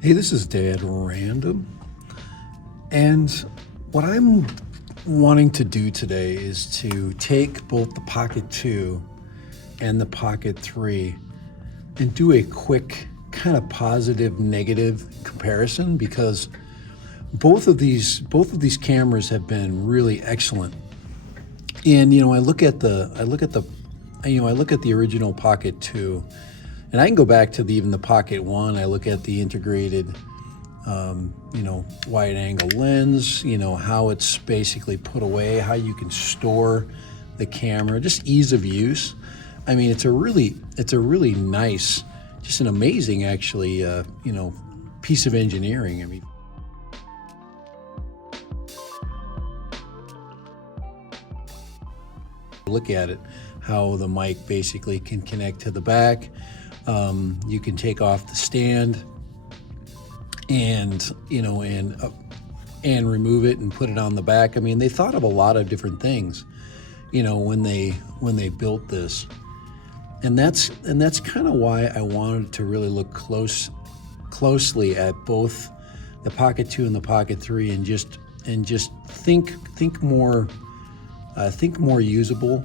Hey, this is Dad Random. And what I'm wanting to do today is to take both the Pocket 2 and the Pocket 3 and do a quick kind of positive negative comparison, because both of these cameras have been really excellent. And I look at the original Pocket 2, and I can go back to even the Pocket 1. I look at the integrated wide angle lens, how it's basically put away, how you can store the camera, just ease of use. I mean, it's a really nice, just an amazing, actually, piece of engineering. I mean, look at it, how the mic basically can connect to the back. You can take off the stand and remove it and put it on the back. I mean, they thought of a lot of different things, when they built this, and that's kind of why I wanted to really look closely at both the Pocket 2 and the Pocket 3, and just think more usable,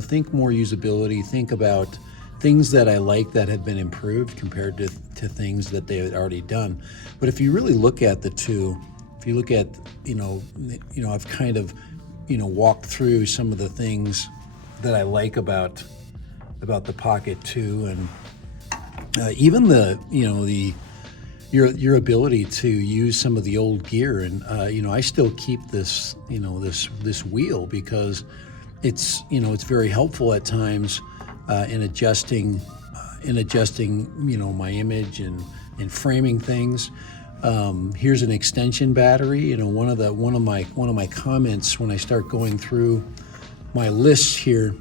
think more usability, think about things that I like that have been improved compared to things that they had already done. But if you really look at the two, if you look at, I've kind of, walked through some of the things that I like about the Pocket 2, and even your ability to use some of the old gear. And I still keep this this wheel, because it's very helpful at times in adjusting my image and framing things. Here's an extension battery. One of my comments when I start going through my list here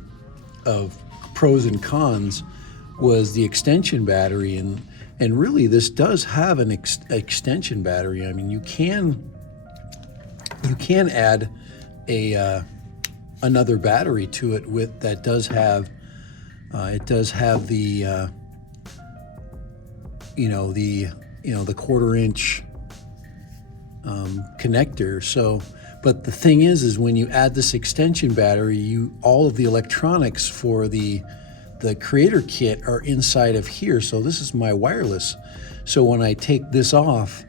of pros and cons was the extension battery, and really this does have an extension battery. I mean, you can add another battery to it with that does have the the 1/4-inch connector. So, but the thing is when you add this extension battery, all of the electronics for the creator kit are inside of here. So this is my wireless. So when I take this off,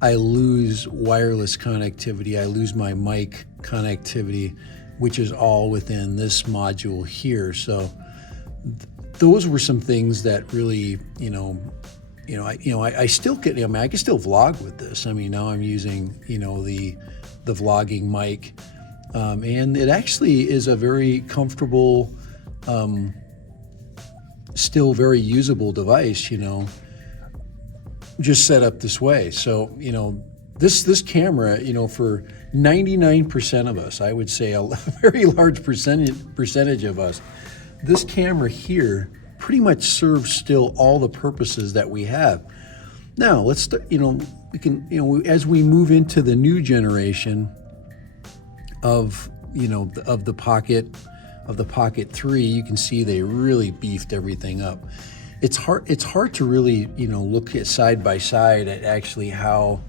I lose wireless connectivity. I lose my mic connectivity, which is all within this module here. So those were some things that really, I still get. I mean, I can still vlog with this. I mean, now I'm using, the vlogging mic, and it actually is a very comfortable, still very usable device. Just set up this way. So this camera, for 99% of us, I would say a very large percentage of us, this camera here pretty much serves still all the purposes that we have. Now let's start, we can, as we move into the new generation of the Pocket 3, you can see they really beefed everything up. It's hard to really, look at side by side at actually how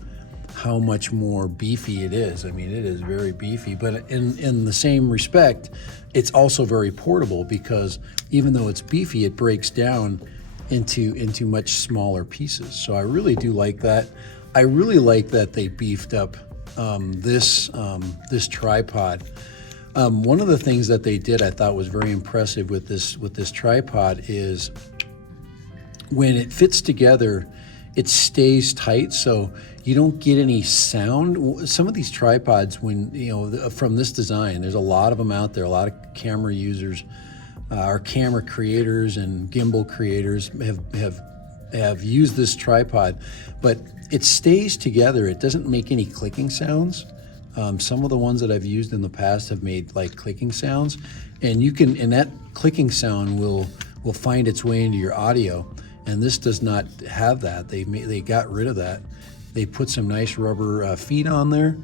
much more beefy it is. I mean, it is very beefy, but in the same respect, it's also very portable, because even though it's beefy, it breaks down into much smaller pieces. So I really do like that. I really like that they beefed up this tripod. One of the things that they did I thought was very impressive with this tripod is when it fits together, it stays tight, so you don't get any sound. Some of these tripods, from this design, there's a lot of them out there. A lot of camera users, or camera creators and gimbal creators have used this tripod, but it stays together. It doesn't make any clicking sounds. Some of the ones that I've used in the past have made like clicking sounds, and that clicking sound will find its way into your audio. And this does not have that. They got rid of that. They put some nice rubber feet on there,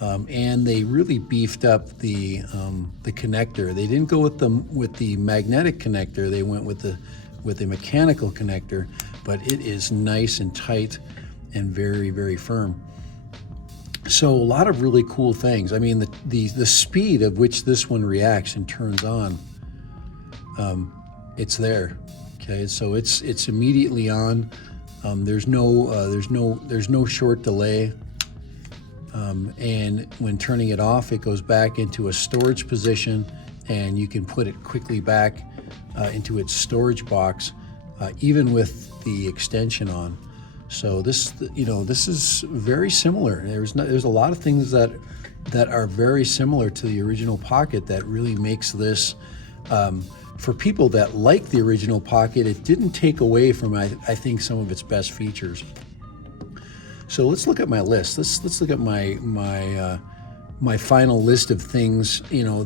and they really beefed up the connector. They didn't go with the magnetic connector. They went with the mechanical connector, but it is nice and tight. and very, very firm. So a lot of really cool things. I mean, the speed of which this one reacts and turns on, it's there. Okay, so it's immediately on. There's no short delay. And when turning it off, it goes back into a storage position, and you can put it quickly back into its storage box, even with the extension on. So this is very similar. There's a lot of things that are very similar to the original Pocket that really makes this, for people that like the original Pocket, it didn't take away from, I think, some of its best features. So let's look at my list. Let's look at my final list of things. Now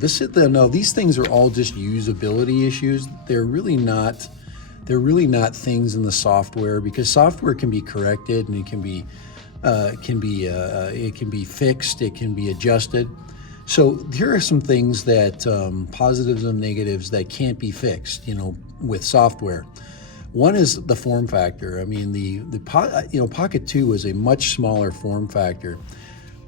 these things are all just usability issues. They're really not things in the software, because software can be corrected and it can be fixed, it can be adjusted. So here are some things that positives and negatives that can't be fixed, with software. One is the form factor. I mean, Pocket 2 is a much smaller form factor,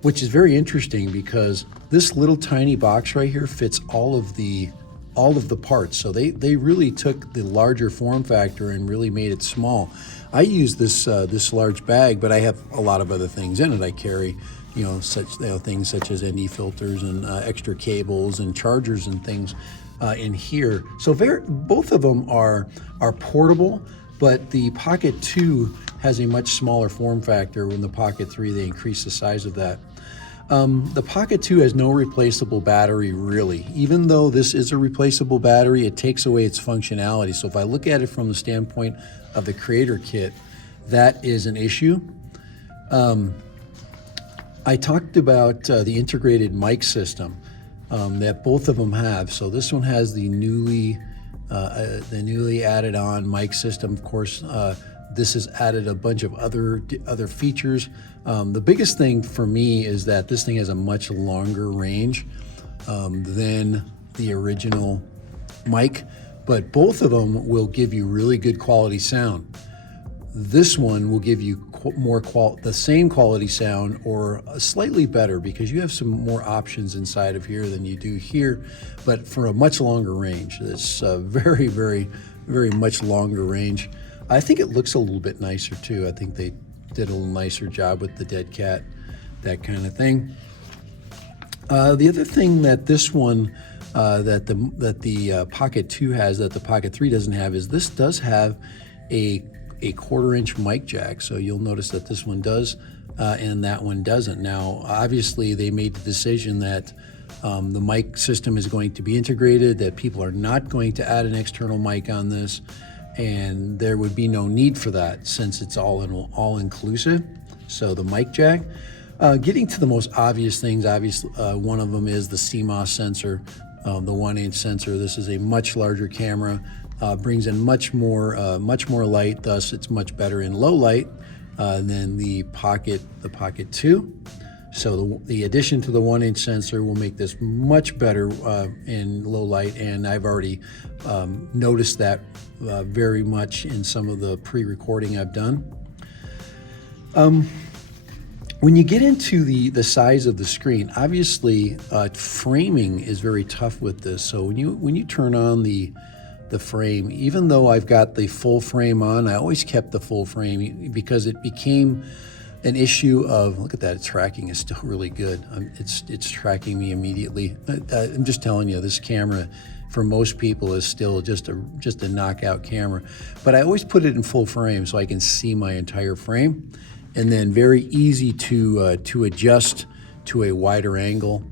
which is very interesting because this little tiny box right here fits all of the parts. So they really took the larger form factor and really made it small. I use this large bag, but I have a lot of other things in it. I carry things such as ND filters and extra cables and chargers and things in here. So both of them are portable, but the Pocket 2 has a much smaller form factor. When the Pocket 3, they increased the size of that. The Pocket 2 has no replaceable battery, really. Even though this is a replaceable battery, it takes away its functionality. So if I look at it from the standpoint of the Creator Kit, that is an issue. I talked about the integrated mic system that both of them have. So this one has the newly added on mic system. Of course, this has added a bunch of other features. The biggest thing for me is that this thing has a much longer range than the original mic, but both of them will give you really good quality sound. This one will give you the same quality sound, or slightly better, because you have some more options inside of here than you do here, but for a much longer range. It's very, very, very much longer range. I think it looks a little bit nicer too. I think they did a little nicer job with the dead cat, that kind of thing. The other thing that this one, that the Pocket 2 has that the Pocket 3 doesn't have, is this does have a 1/4-inch mic jack. So you'll notice that this one does, and that one doesn't. Now, obviously, they made the decision that the mic system is going to be integrated, that people are not going to add an external mic on this, and there would be no need for that since it's all inclusive. So the mic jack. Getting to the most obvious things, one of them is the CMOS sensor, the 1-inch sensor. This is a much larger camera, brings in much more light. Thus, it's much better in low light than the Pocket 2. So the addition to the 1-inch sensor will make this much better in low light, and I've already noticed that very much in some of the pre-recording I've done. When you get into the size of the screen, obviously framing is very tough with this. So when you turn on the frame, even though I've got the full frame on, I always kept the full frame because it became an issue of, look at that, tracking is still really good. It's tracking me immediately. I'm just telling you, this camera for most people is still just a knockout camera. But I always put it in full frame so I can see my entire frame, and then very easy to adjust to a wider angle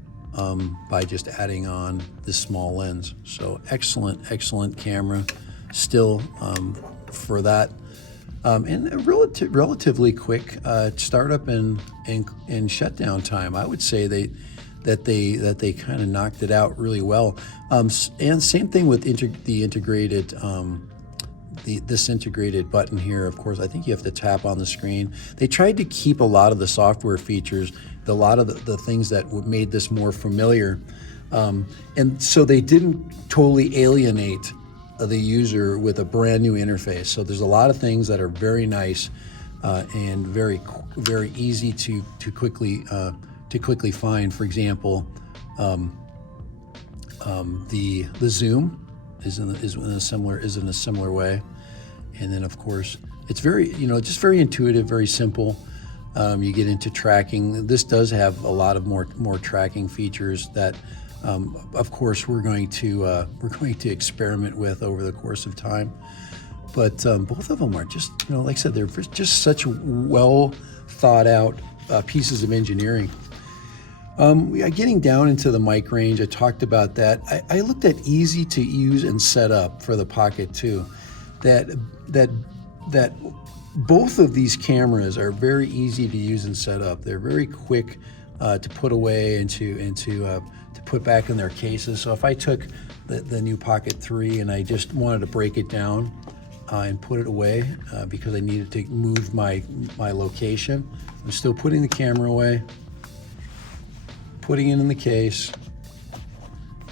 by just adding on this small lens. So excellent camera still for that. And a relatively quick startup and shutdown time. I would say that they kind of knocked it out really well. And same thing with the integrated this integrated button here. Of course, I think you have to tap on the screen. They tried to keep a lot of the software features, a lot of the things that made this more familiar, and so they didn't totally alienate the user with a brand new interface. So there's a lot of things that are very nice and very easy to quickly find. For example, the zoom is in a similar way, and then of course it's very just very intuitive, very simple. You get into tracking. This does have a lot of more tracking features that, of course, we're going to experiment with over the course of time. But both of them are just, like I said, they're just such well thought out pieces of engineering. Getting down into the mic range, I talked about that. I looked at easy to use and set up for the Pocket 2. That both of these cameras are very easy to use and set up. They're very quick to put away and to put back in their cases. So if I took the new Pocket 3 and I just wanted to break it down and put it away because I needed to move my location, I'm still putting the camera away, putting it in the case,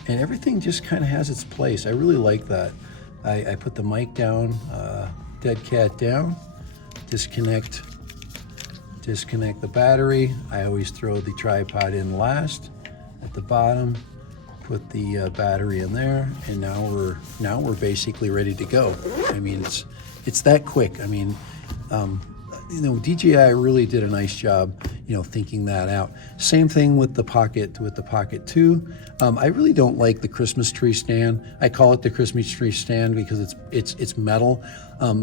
and everything just kind of has its place. I really like that. I put the mic down, dead cat down, disconnect the battery. I always throw the tripod in last at the bottom, put the battery in there, and now we're basically ready to go. I mean, it's that quick. I mean, DJI really did a nice job, thinking that out. Same thing with the Pocket 2. I really don't like the Christmas tree stand. I call it the Christmas tree stand because it's metal,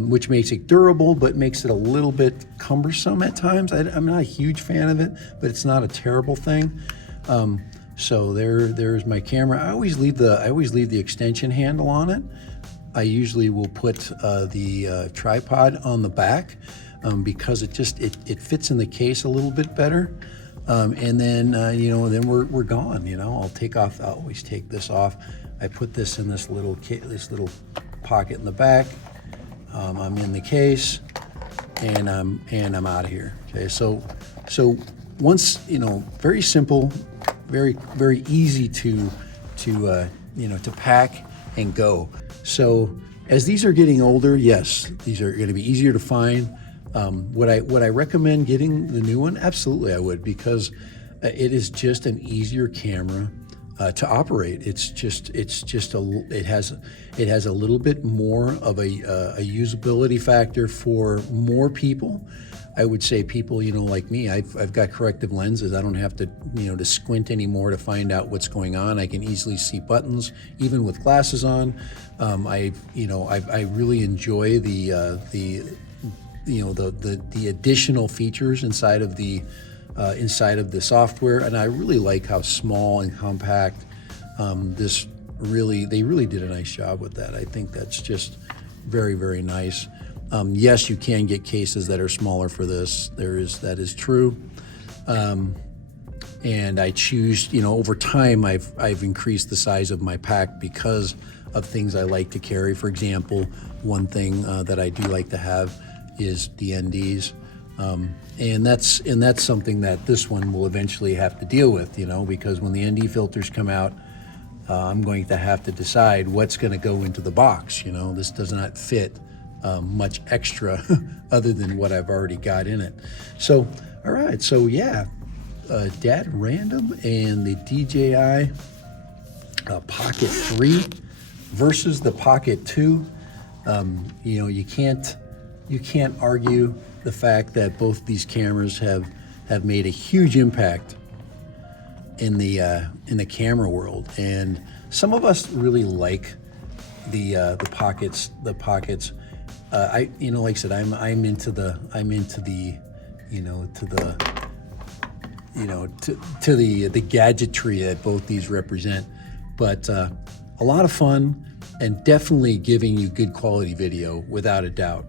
which makes it durable, but makes it a little bit cumbersome at times. I'm not a huge fan of it, but it's not a terrible thing. So there's my camera. I always leave the extension handle on it. I usually will put the tripod on the back. Because it fits in the case a little bit better, and then then we're gone. I'll always take this off. I put this in this little pocket in the back. I'm in the case, and I'm out of here. Okay, so once very simple, very easy to pack and go. So as these are getting older, yes, these are going to be easier to find. Would I recommend getting the new one? Absolutely, I would, because it is just an easier camera to operate. It has a little bit more of a usability factor for more people. I would say people, like me, I've got corrective lenses. I don't have to squint anymore to find out what's going on. I can easily see buttons, even with glasses on. I really enjoy the additional features inside of the software, and I really like how small and compact they really did a nice job with that. I think that's just very, very nice. Yes, you can get cases that are smaller for this. That is true. And I choose, over time, I've increased the size of my pack because of things I like to carry. For example, one thing that I do like to have is the NDs, and that's something that this one will eventually have to deal with, because when the ND filters come out, I'm going to have to decide what's going to go into the box. This does not fit much extra other than what I've already got in it. So, all right, so yeah, Dad Random and the DJI Pocket 3 versus the Pocket 2. You can't argue the fact that both these cameras have made a huge impact in the camera world, and some of us really like the Pockets. Like I said, I'm into the gadgetry that both these represent, but a lot of fun and definitely giving you good quality video without a doubt.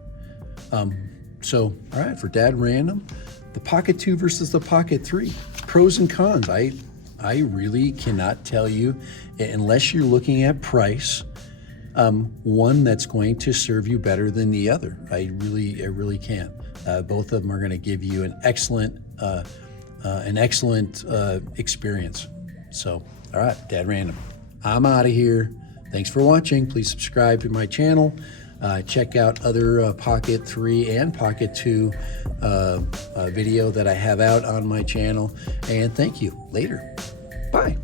So, all right, for Dad Random, the Pocket 2 versus the Pocket 3, pros and cons. I really cannot tell you, unless you're looking at price, one that's going to serve you better than the other. I really can't. Both of them are going to give you an excellent experience. So, all right, Dad Random, I'm out of here. Thanks for watching. Please subscribe to my channel. Check out other Pocket 3 and Pocket 2 video that I have out on my channel. And thank you. Later. Bye.